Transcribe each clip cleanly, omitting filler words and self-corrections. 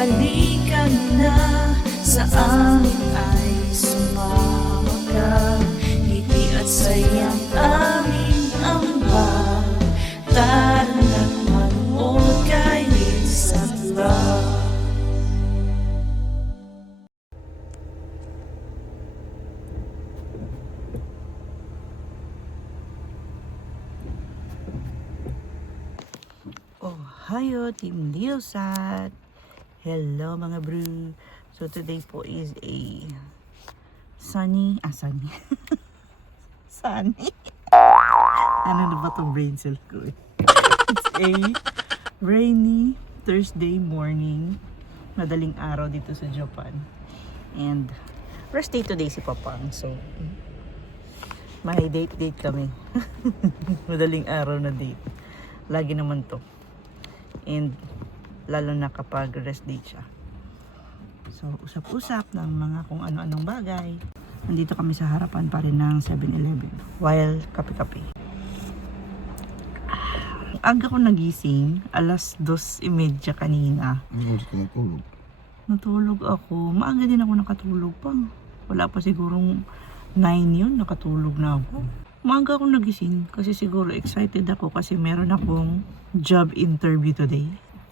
Halika na sa amin ay sumama ka. Ngiti at sayang aming ambag. Tara na't manood kay Minsan Lang. Oh, hayo Team Leosat. Hello mga bro. So today po is a sunny. Sunny. Ano na ba tong brain cell ko eh? It's a rainy Thursday morning. Madaling araw dito sa Japan. And rest day today si Papang. So may date kami. Madaling araw na date. Lagi naman to. And lalo na kapag rest day siya. So usap-usap ng mga kung ano-anong bagay. Nandito kami sa harapan pa rin ng 7-Eleven while kape-kape. Aga ko nagising, alas 2:30 kanina. Oras ka natulog? Natulog ako. Maaga din ako nakatulog pang. Wala pa sigurong 9 yun, nakatulog na ako. Maaga ako nagising kasi siguro excited ako kasi meron akong job interview today.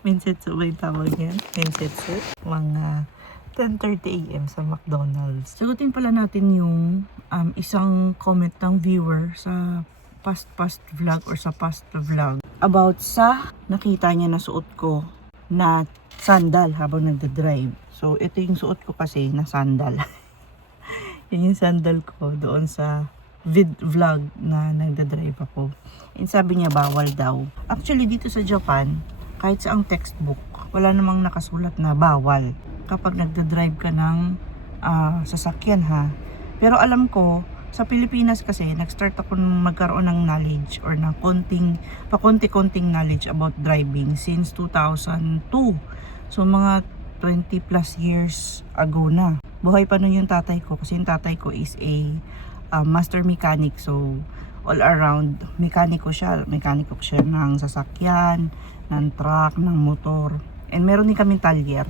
Minsetsu ba yung tawag yan? Minsetsu? Mga 10:30 AM sa McDonald's. Sagutin pala natin yung isang comment ng viewer sa past vlog or sa past vlog about sa nakita niya na suot ko na sandal habang nagda-drive. So ito yung suot ko kasi na sandal. Yun yung sandal ko doon sa vlog na nagda-drive ako. And sabi niya bawal daw. Actually dito sa Japan, kahit sa ang textbook, wala namang nakasulat na bawal kapag nagda-drive ka ng sasakyan ha. Pero alam ko, sa Pilipinas kasi, nag-start ako magkaroon ng knowledge or ng pakonti-konting knowledge about driving since 2002. So mga 20 plus years ago na. Buhay pa nun yung tatay ko kasi yung tatay ko is a master mechanic. So all around, mekaniko siya ng sasakyan, ng truck, ng motor. And meron din kaming talyer.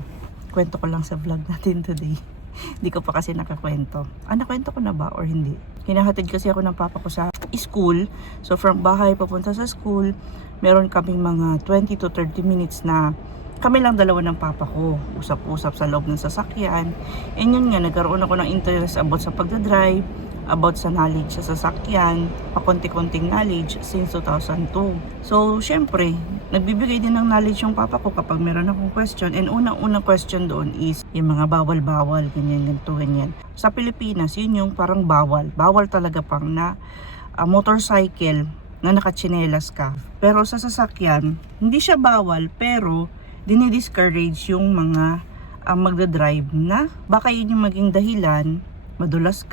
Kwento ko lang sa vlog natin today. Hindi ko pa kasi nakakwento. Nakwento ko na ba or hindi? Hinahatid kasi ako ng papa ko sa school. So from bahay papunta sa school, meron kaming mga 20 to 30 minutes na kami lang dalawa ng papa ko. Usap-usap sa loob ng sasakyan. And yun nga, nagkaroon ako ng interest about sa pagdadrive, about sa knowledge sa sasakyan, pakonti-konting knowledge since 2002. So, syempre, nagbibigay din ng knowledge yung papa ko kapag meron akong question. And unang-unang question doon is yung mga bawal-bawal, ganyan. Sa Pilipinas, yun yung parang bawal. Bawal talaga pang na motorcycle na nakatsinelas ka. Pero sa sasakyan, hindi siya bawal, pero dinidiscourage yung mga magdadrive na baka yun yung maging dahilan madulas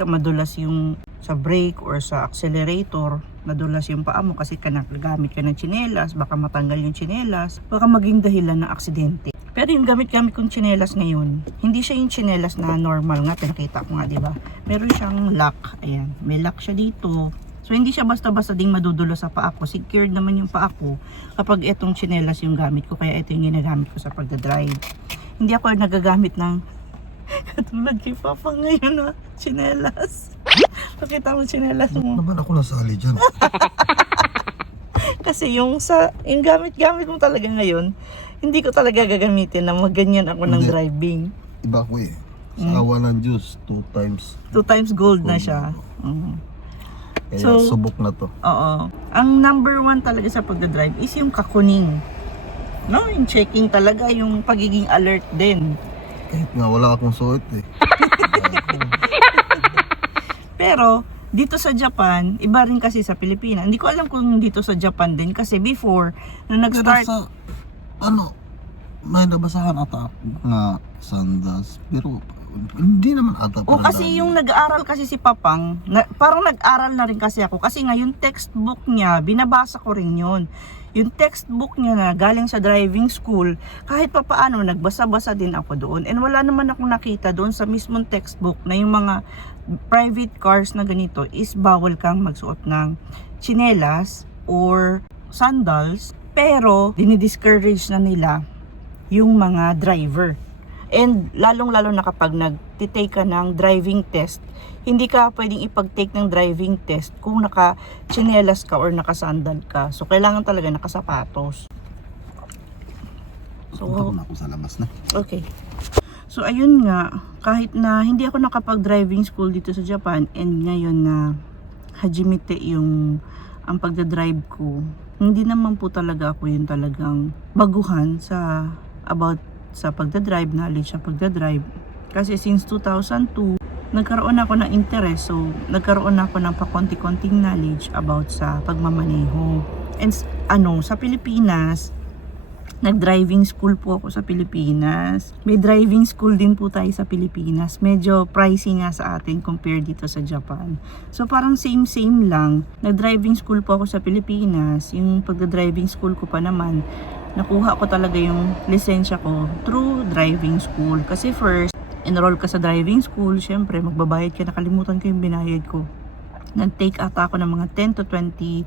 yung sa brake or sa accelerator, madulas yung paa mo kasi nagamit ka ng tsinelas, baka matanggal yung tsinelas, baka maging dahilan ng aksidente. Pero yung gamit-gamit kong tsinelas ngayon, hindi siya yung tsinelas na normal nga, pinakita ko nga, diba? Meron siyang lock, ayan, may lock siya dito. So hindi siya basta-basta ding madudulas sa paa ko, secured naman yung paa ko kapag itong tsinelas yung gamit ko, kaya ito yung ginagamit ko sa pagdadrive. Hindi ako nagagamit ng katulad kay Papa ngayon na tsinelas. Pakita mo tsinelas mo. Naman ako nasali dyan. Kasi yung gamit-gamit mo talaga ngayon, hindi ko talaga gagamitin na maganyan ako ng Hindi. driving. Iba ko eh. Sa awa ng Diyos, 2 times. 2 times gold na siya. Kaya So, subok na to. Oo. Ang number 1 talaga sa pagdadrive is yung kakuning. No, yung checking talaga, yung pagiging alert din. Kahit nga wala akong suot eh. Pero dito sa Japan, iba rin kasi sa Pilipinas. Hindi ko alam kung dito sa Japan din kasi before na nag-start Pero sa, may nabasahan ata nga sandas. Pero hindi naman ata. o kasi yung nag-aaral kasi si Papang, parang nag-aral na rin kasi ako kasi nga yung textbook niya, binabasa ko rin yun. Yung textbook niya na galing sa driving school, kahit pa paano nagbasa-basa din ako doon. And wala naman akong nakita doon sa mismong textbook na yung mga private cars na ganito is bawal kang magsuot ng tsinelas or sandals. Pero dinidiscourage na nila yung mga driver. And lalong-lalo na kapag nag-take ka ng driving test, hindi ka pwedeng ipag-take ng driving test kung naka-tsinelas ka or naka-sandal ka. So, kailangan talaga nakasapatos. Punta ko na ako sa labas na. Okay. So, ayun nga, kahit na hindi ako nakapag-driving school dito sa Japan, and ngayon na hajimite yung ang pagdadrive ko, hindi naman po talaga ako yung talagang baguhan sa pagdadrive, knowledge sa pagdadrive. Kasi since 2002, nagkaroon ako ng interest, so nagkaroon ako ng pakonti-konting knowledge about sa pagmamaneho. And sa Pilipinas, nag-driving school po ako sa Pilipinas. May driving school din po tayo sa Pilipinas. Medyo pricey nga sa atin compared dito sa Japan. So parang same lang. Nag-driving school po ako sa Pilipinas. Yung pagda-driving school ko pa naman, nakuha ko talaga yung lisensya ko through driving school. Kasi first, enroll ka sa driving school, syempre magbabayad ka, nakalimutan ko yung binayad ko. Nag-take ata ako ng mga 10 to 20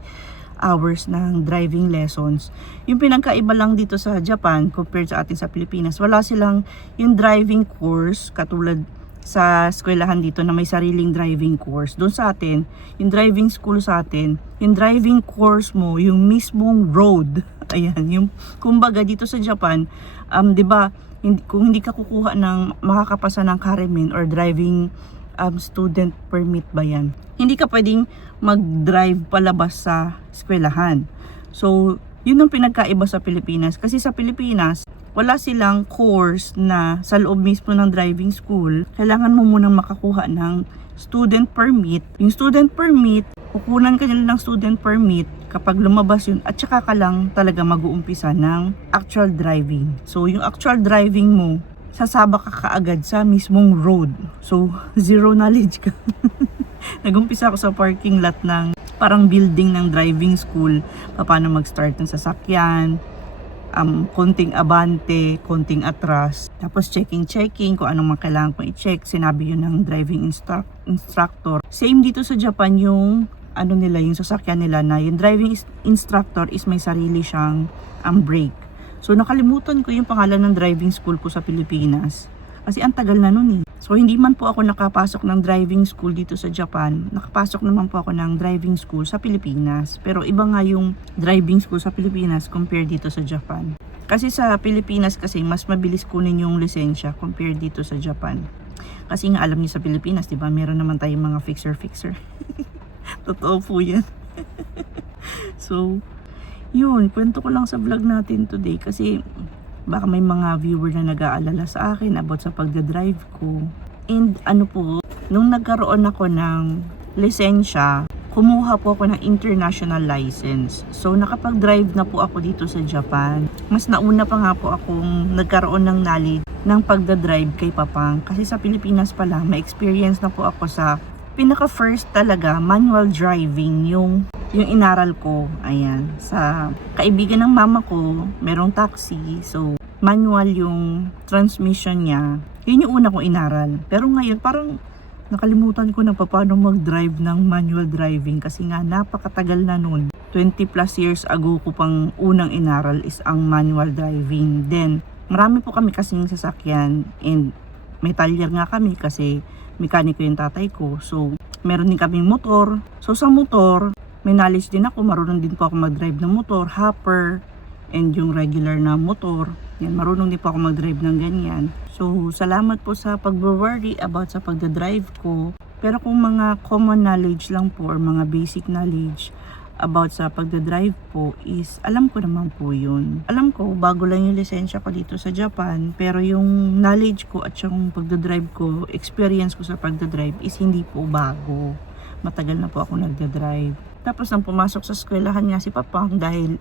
hours ng driving lessons. Yung pinagkaiba lang dito sa Japan compared sa atin sa Pilipinas, wala silang yung driving course katulad sa eskwelahan dito na may sariling driving course. Doon sa atin, yung driving school sa atin, yung driving course mo, yung mismong road. Ayan, yung kumbaga dito sa Japan, 'di ba, kung hindi ka kukuha ng makakapasa ng Karemin or driving student permit ba yan, hindi ka pwedeng mag-drive palabas sa eskwelahan. So, yun ang pinagkaiba sa Pilipinas. Kasi sa Pilipinas, wala silang course na sa loob mismo ng driving school. Kailangan mo munang makakuha ng student permit. Yung student permit, kukunan ka nila ng student permit kapag lumabas yun, at saka ka lang talaga mag-uumpisa ng actual driving. So, yung actual driving mo, sasabak ka kaagad sa mismong road. So, zero knowledge ka. Nag-umpisa ako sa parking lot ng parang building ng driving school. Paano mag-start ng sasakyan, konting abante, konting atras. Tapos checking kung anong mga kailangan kong i-check. Sinabi yun ng driving instructor. Same dito sa Japan yung yung sasakyan nila na yung driving instructor is may sarili siyang brake. So, nakalimutan ko yung pangalan ng driving school ko sa Pilipinas. Kasi ang tagal na nun eh. So, hindi man po ako nakapasok ng driving school dito sa Japan. Nakapasok naman po ako ng driving school sa Pilipinas. Pero iba nga yung driving school sa Pilipinas compared dito sa Japan. Kasi sa Pilipinas kasi mas mabilis kunin yung lisensya compared dito sa Japan. Kasi nga alam niyo sa Pilipinas, di ba, meron naman tayong mga fixer. Totoo po yan. So, yun, kwento ko lang sa vlog natin today kasi baka may mga viewer na nag-aalala sa akin about sa pagdadrive ko. And nung nagkaroon ako ng lisensya, kumuha po ako ng international license. So, nakapag-drive na po ako dito sa Japan. Mas nauna pa nga po akong nagkaroon ng knowledge ng pagdadrive kay Papang. Kasi sa Pilipinas pala, may experience na po ako sa pinaka-first talaga, manual driving, yung inaral ko. Ayan, sa kaibigan ng mama ko, merong taxi. So, manual yung transmission niya. Yun yung una kong inaral. Pero ngayon, parang nakalimutan ko na paano mag-drive ng manual driving kasi nga napakatagal na nun. 20 plus years ago ko pang unang inaral is ang manual driving. Then, marami po kami kasing sasakyan and may talyer nga kami kasi mekaniko yung tatay ko. So, meron din kaming motor. So, sa motor, may knowledge din ako. Marunong din po ako mag-drive ng motor, hopper, and yung regular na motor. Yan, marunong din po ako mag-drive ng ganyan. So, salamat po sa pag-worry about sa pagdadrive ko. Pero kung mga common knowledge lang po or mga basic knowledge about sa pagdadrive po is alam ko naman po yun. Alam ko, bago lang yung lisensya ko dito sa Japan, pero yung knowledge ko at yung pagdadrive ko, experience ko sa pagdadrive is hindi po bago. Matagal na po ako nagdadrive. Tapos nang pumasok sa eskwelahan niya si Papang dahil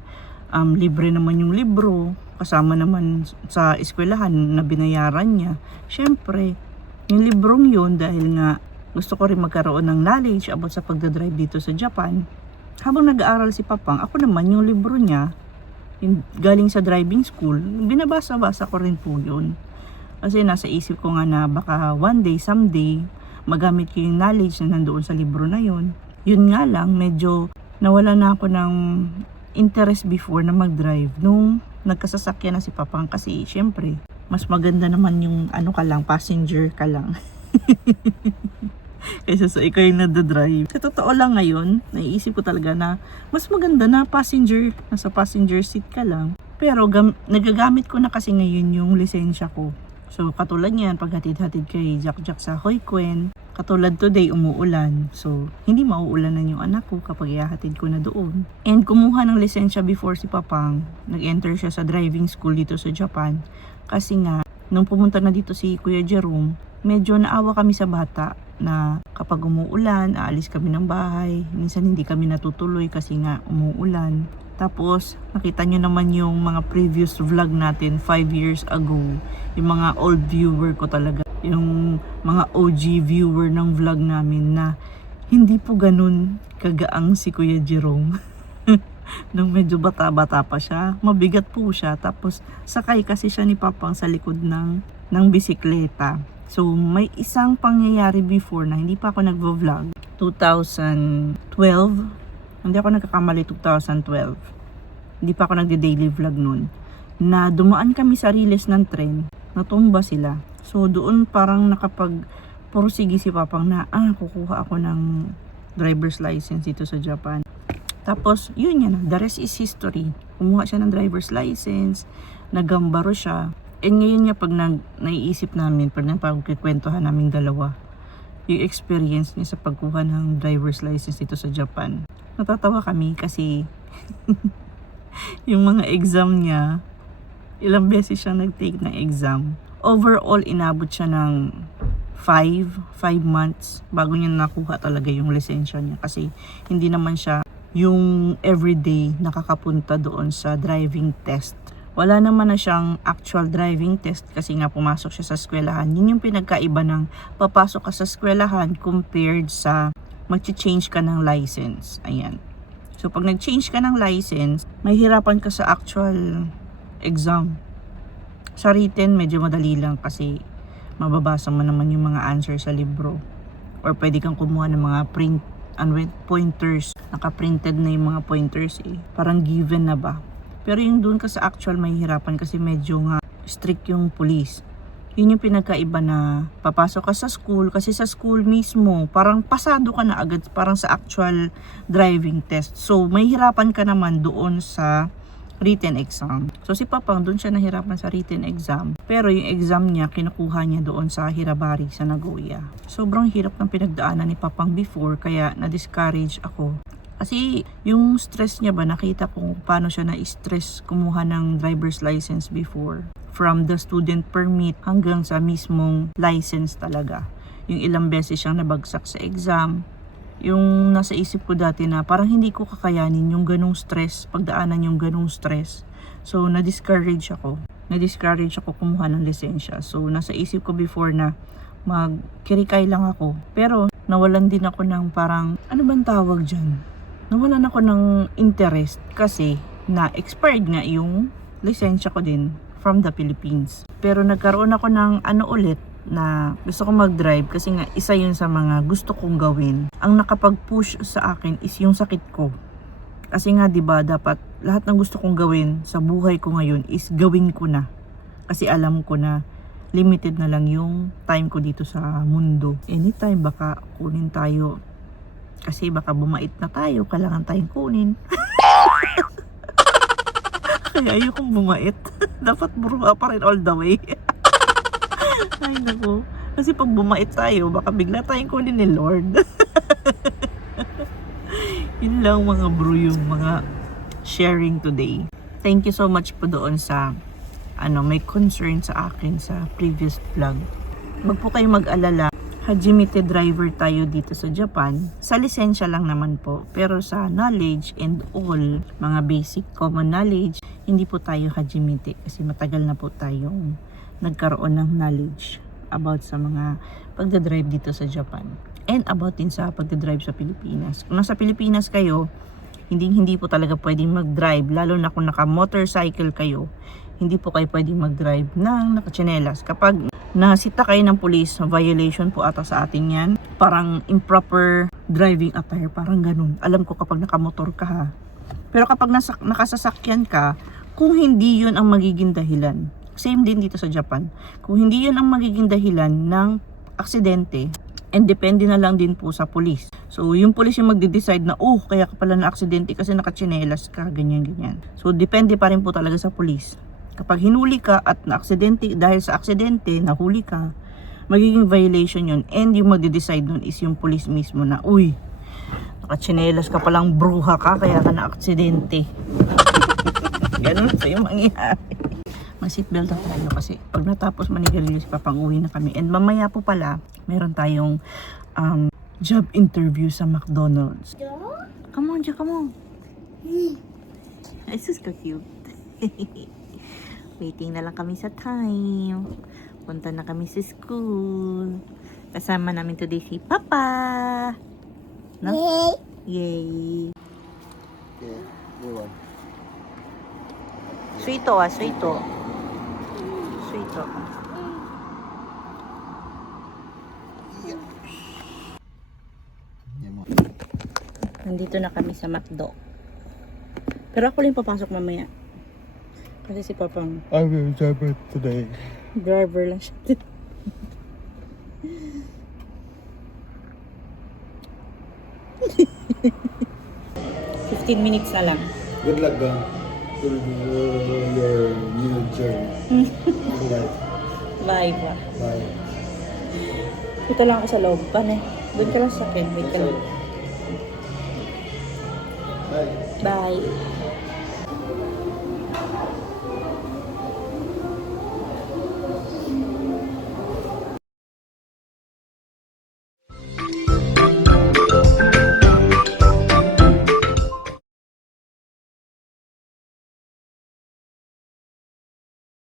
libre naman yung libro, kasama naman sa eskwelahan na binayaran niya. Syempre, yung librong yun dahil nga gusto ko rin magkaroon ng knowledge about sa pagdadrive dito sa Japan. Habang nag-aaral si Papang, ako naman yung libro niya, yung galing sa driving school, binabasa-basa ko rin po yun. Kasi nasa isip ko nga na baka one day, someday, magamit ko yung knowledge na nandoon sa libro na yun. Yun nga lang, medyo nawala na ako ng interest before na mag-drive nung nagkasasakyan na si Papang kasi syempre, mas maganda naman yung ano ka lang, passenger ka lang. Kaysa sa ikaw yung nadadrive. Sa totoo lang ngayon, naiisip ko talaga na mas maganda na passenger, nasa passenger seat ka lang. Pero nagagamit ko na kasi ngayon yung lisensya ko. So katulad niyan, pag hatid-hatid kay Jack sa Hoyquén, katulad today, umuulan. So, hindi mauulanan yung anak ko kapag ihahatid ko na doon. And kumuha ng lisensya before si Papang. Nag-enter siya sa driving school dito sa Japan. Kasi nga, nung pumunta na dito si Kuya Jerome, medyo naawa kami sa bata na kapag umuulan, aalis kami ng bahay. Minsan hindi kami natutuloy kasi nga umuulan. Tapos, nakita nyo naman yung mga previous vlog natin 5 years ago. Yung mga old viewer ko talaga. Yung mga OG viewer ng vlog namin na hindi po ganun kagaang si Kuya Jerome. Nung medyo bata-bata pa siya, mabigat po siya. Tapos sakay kasi siya ni Papang sa likod ng bisikleta. So may isang pangyayari before na hindi pa ako nagvo-vlog. 2012, hindi ako nagkakamali, 2012. Hindi pa ako nagde-daily vlog nun. Na dumaan kami sa riles ng tren, natumba sila. So doon parang nakapag-pursige si Papang na kukuha ako ng driver's license dito sa Japan. Tapos yun yan, the rest is history. Kumuha siya ng driver's license, nagambaro siya. And ngayon nga pag naiisip namin, pag napagkikwentuhan naming dalawa, yung experience niya sa pagkuha ng driver's license dito sa Japan. Natatawa kami kasi yung mga exam niya, ilang beses siya nag-take ng exam. Overall, inabot siya ng 5 months bago niya nakuha talaga yung lisensya niya. Kasi hindi naman siya yung everyday nakakapunta doon sa driving test. Wala naman na siyang actual driving test kasi nga pumasok siya sa eskwelahan. Yun yung pinagkaiba ng papasok ka sa eskwelahan compared sa mag-change ka ng license. Ayan. So pag nag-change ka ng license, may hirapan ka sa actual exam. Sa written, medyo madali lang kasi mababasa mo naman yung mga answer sa libro. Or pwede kang kumuha ng mga pointers. Naka-printed na yung mga pointers eh. Parang given na ba? Pero yung doon ka sa actual, may hirapan kasi medyo nga strict yung police. Yun yung pinagkaiba na papasok ka sa school. Kasi sa school mismo, parang pasado ka na agad parang sa actual driving test. So, may hirapan ka naman doon sa written exam. So si Papang doon siya nahirapan sa written exam. Pero yung exam niya, kinukuha niya doon sa Hirabari, sa Nagoya. Sobrang hirap ng pinagdaanan ni Papang before, kaya na-discourage ako. Kasi yung stress niya ba, nakita ko paano siya na-stress kumuha ng driver's license before. From the student permit hanggang sa mismong license talaga. Yung ilang beses siyang nabagsak sa exam. Yung nasa isip ko dati na parang hindi ko kakayanin yung ganong stress, pagdaanan yung ganong stress. So, na-discourage ako. Na-discourage ako kumuha ng lisensya. So, nasa isip ko before na magkirikay lang ako. Pero, nawalan din ako ng parang, ano bang tawag dyan? Nawalan ako ng interest kasi na-expired nga yung lisensya ko din from the Philippines. Pero nagkaroon ako ng ulit, na gusto ko mag-drive kasi nga isa yun sa mga gusto kong gawin. Ang nakapag-push sa akin is yung sakit ko. Kasi nga 'di ba dapat lahat ng gusto kong gawin sa buhay ko ngayon is gawin ko na. Kasi alam ko na limited na lang yung time ko dito sa mundo. Anytime baka kunin tayo. Kasi baka bumait na tayo, kailangan tayong kunin. Kaya ayokong bumait. Dapat buruha pa rin all the way. Ay naku. Kasi pag bumait tayo, baka bigla tayong kunin ni Lord. Yun lang mga bro yung mga sharing today. Thank you so much po doon sa may concern sa akin sa previous vlog. Wag po kayong mag-alala. Hajimete driver tayo dito sa Japan. Sa lisensya lang naman po. Pero sa knowledge and all, mga basic common knowledge, hindi po tayo hajimete. Kasi matagal na po tayong nagkaroon ng knowledge about sa mga pagdadrive dito sa Japan. And about din sa pagdadrive sa Pilipinas. Kung nasa Pilipinas kayo, hindi po talaga pwedeng mag-drive. Lalo na kung naka-motorcycle kayo, hindi po kayo pwedeng mag-drive ng nakatsinelas. Kapag nasita kayo ng police, violation po ata sa atin yan. Parang improper driving attire, parang ganun. Alam ko kapag nakamotor ka ha. Pero kapag nakasasakyan ka, kung hindi yun ang magiging dahilan, Same din dito sa Japan. Kung hindi yan ang magiging dahilan ng aksidente, and depende na lang din po sa pulis. So, yung pulis yung magde-decide na, oh, kaya ka pala na aksidente kasi nakatsinelas ka, ganyan. So, depende pa rin po talaga sa pulis. Kapag hinuli ka at na-aksidente, dahil sa aksidente, nahuli ka, magiging violation yun. And yung magde-decide nun is yung pulis mismo na, uy, nakatsinelas ka palang bruha ka, kaya ka na-aksidente. Ganun sa yung mangyayari. Mag-seatbelt na tayo kasi pag natapos manigarilyo si Papang, uwi na kami. And mamaya po pala, meron tayong job interview sa McDonald's. Come on, come on. This is so cute. Waiting na lang kami sa time. Punta na kami sa school. Kasama namin today si Papa. No? Yay! Okay, you want. Sweeto sweeto. Sweeto. Yan mo. Nandito na kami sa McDo. Pero ako lang papasok mamaya. Kasi si Papang I will drive it today. driver lang siya. 15 minutes na lang. Good luck, gang. To your new journey. Good luck. Bye pa. Bye. Dito lang ako sa loob. Paano eh? Doon ka lang sa akin. Wait ka lang. Bye. Bye.